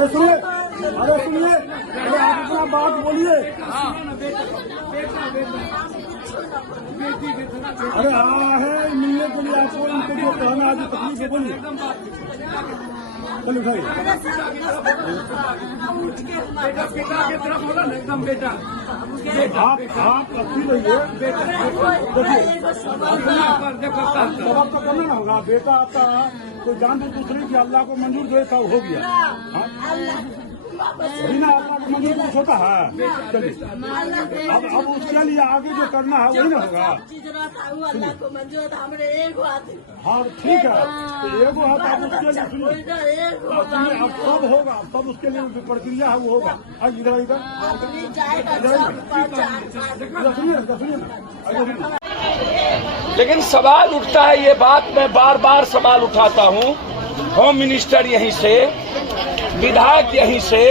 अरे सुनिए, अरे आप अपना बात बोलिए। अरे है मिलने के लिए आपको उनको जो कहना है, जो तकलीफ है बोलिए। चल उठाइए। आप अच्छी रहिए। देखिए जवाब तो करना ना होगा। बेटा आपका कोई जान तो दूसरी की अल्लाह को मंजूर जो था हो गया। बिना अल्लाह को मंजूर कुछ होता है? चलिए अब उसके लिए आगे जो करना है वही ना होगा। हाँ ठीक है, एगो हाथ आप उसके लिए सुनिए। अब सब होगा, सब उसके लिए जो प्रक्रिया है वो होगा। आज इधर सुनिए। लेकिन सवाल उठता है, ये बात मैं बार बार सवाल उठाता हूँ। होम मिनिस्टर यहीं से, विधायक यहीं से,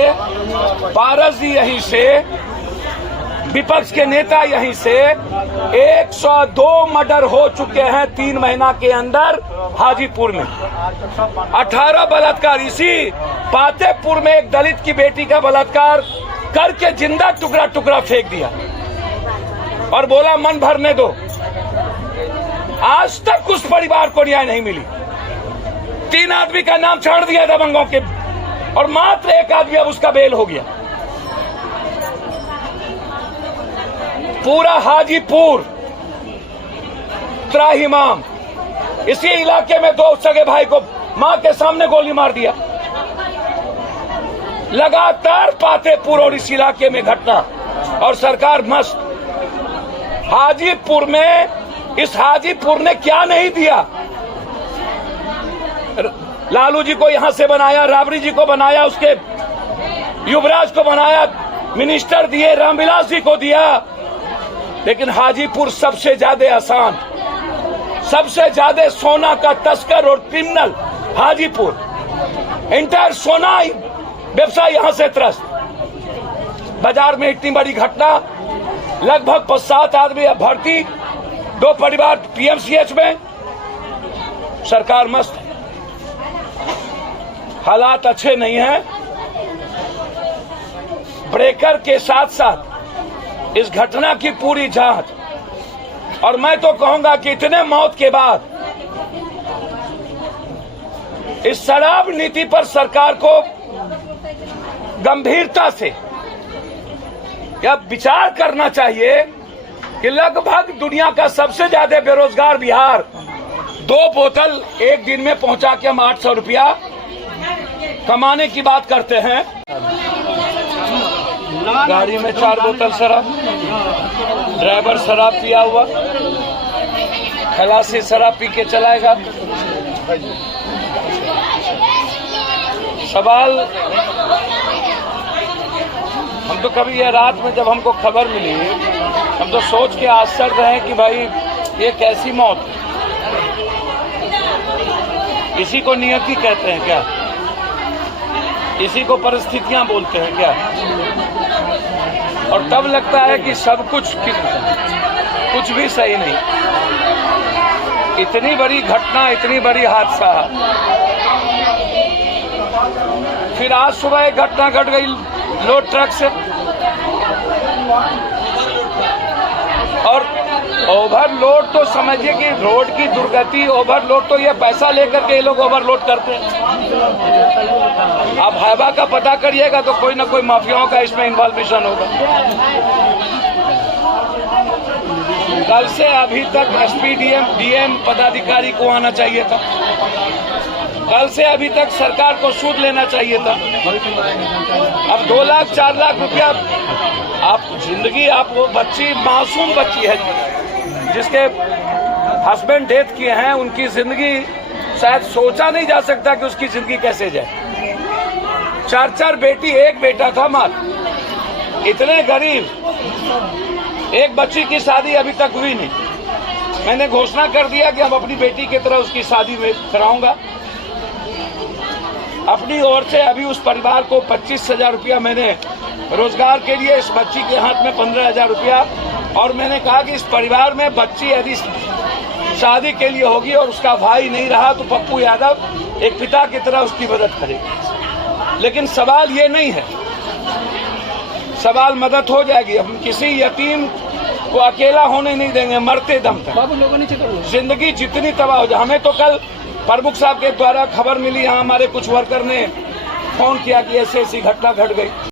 पारस जी यहीं से, विपक्ष के नेता यहीं से। 102 मर्डर हो चुके हैं 3 महीना के अंदर हाजीपुर में। 18 बलात्कार, इसी पातेपुर में एक दलित की बेटी का बलात्कार करके जिंदा टुकड़ा टुकड़ा फेंक दिया और बोला मन भरने दो। आज तक उस परिवार को न्याय नहीं मिली। 3 आदमी का नाम छोड़ दिया दबंगों के और मात्र 1 आदमी अब उसका बेल हो गया। पूरा हाजीपुर त्राहिमाम, इसी इलाके में 2 सगे भाई को मां के सामने गोली मार दिया। लगातार पातेपुर और इस इलाके में घटना, और सरकार मस्त। हाजीपुर में, इस हाजीपुर ने क्या नहीं दिया। लालू जी को यहां से बनाया, राबड़ी जी को बनाया, उसके युवराज को बनाया, मिनिस्टर दिए, रामविलास जी को दिया। लेकिन हाजीपुर सबसे ज्यादा आसान, सबसे ज्यादा सोना का तस्कर और क्रिमिनल हाजीपुर। इंटर सोना व्यवसाय यहां से त्रस्त। बाजार में इतनी बड़ी घटना, लगभग 5-7 आदमी भर्ती, 2 परिवार पीएमसीएच में। सरकार मस्त, हालात अच्छे नहीं हैं। ब्रेकर के साथ साथ इस घटना की पूरी जांच, और मैं तो कहूंगा कि इतने मौत के बाद इस शराब नीति पर सरकार को गंभीरता से यह विचार करना चाहिए कि लगभग दुनिया का सबसे ज्यादा बेरोजगार बिहार 2 बोतल एक दिन में पहुंचा के हम 800 रुपया कमाने की बात करते हैं। गाड़ी में 4 बोतल शराब, ड्राइवर शराब पिया हुआ, खलासी शराब पी के चलाएगा। सवाल, हम तो कभी ये रात में जब हमको खबर मिली, हम तो सोच के आश्चर्य रहे कि भाई ये कैसी मौत। इसी को नियति कहते हैं क्या? इसी को परिस्थितियां बोलते हैं क्या? और तब लगता है कि सब कुछ भी सही नहीं। इतनी बड़ी घटना, इतनी बड़ी हादसा। फिर आज सुबह एक घटना घट गई लोड ट्रक से, और ओवरलोड तो समझिए कि रोड की दुर्गति। ओवरलोड तो ये पैसा लेकर के ये लोग ओवरलोड करते हैं। आप हाईवा का पता करिएगा तो कोई ना कोई माफियाओं का इसमें इन्वॉल्वेशन होगा। कल से अभी तक एसपी डीएम पदाधिकारी को आना चाहिए था। कल से अभी तक सरकार को सूद लेना चाहिए था। अब 2 लाख 4 लाख रुपया आप जिंदगी, आप वो बच्ची, मासूम बच्ची है जिसके हस्बैंड डेथ किए हैं, उनकी जिंदगी शायद सोचा नहीं जा सकता कि उसकी जिंदगी कैसे जाए। 4 बेटी, 1 बेटा था मात्र। इतने गरीब, एक बच्ची की शादी अभी तक हुई नहीं। मैंने घोषणा कर दिया कि अब अपनी बेटी की तरह उसकी शादी में कराऊंगा। अपनी ओर से अभी उस परिवार को 25,000 रुपया मैंने रोजगार के लिए, इस बच्ची के हाथ में 15,000 रुपया, और मैंने कहा कि इस परिवार में बच्ची यदि शादी के लिए होगी और उसका भाई नहीं रहा तो पप्पू यादव एक पिता की तरह उसकी मदद करेगा। लेकिन सवाल ये नहीं है, सवाल मदद हो जाएगी। हम किसी यतीम को अकेला होने नहीं देंगे मरते दम तक। जिंदगी जितनी तबाह हो जाए। हमें तो कल प्रमुख साहब के द्वारा खबर मिली, यहाँ हमारे कुछ वर्कर ने फोन किया कि ऐसी ऐसी घटना घट गई।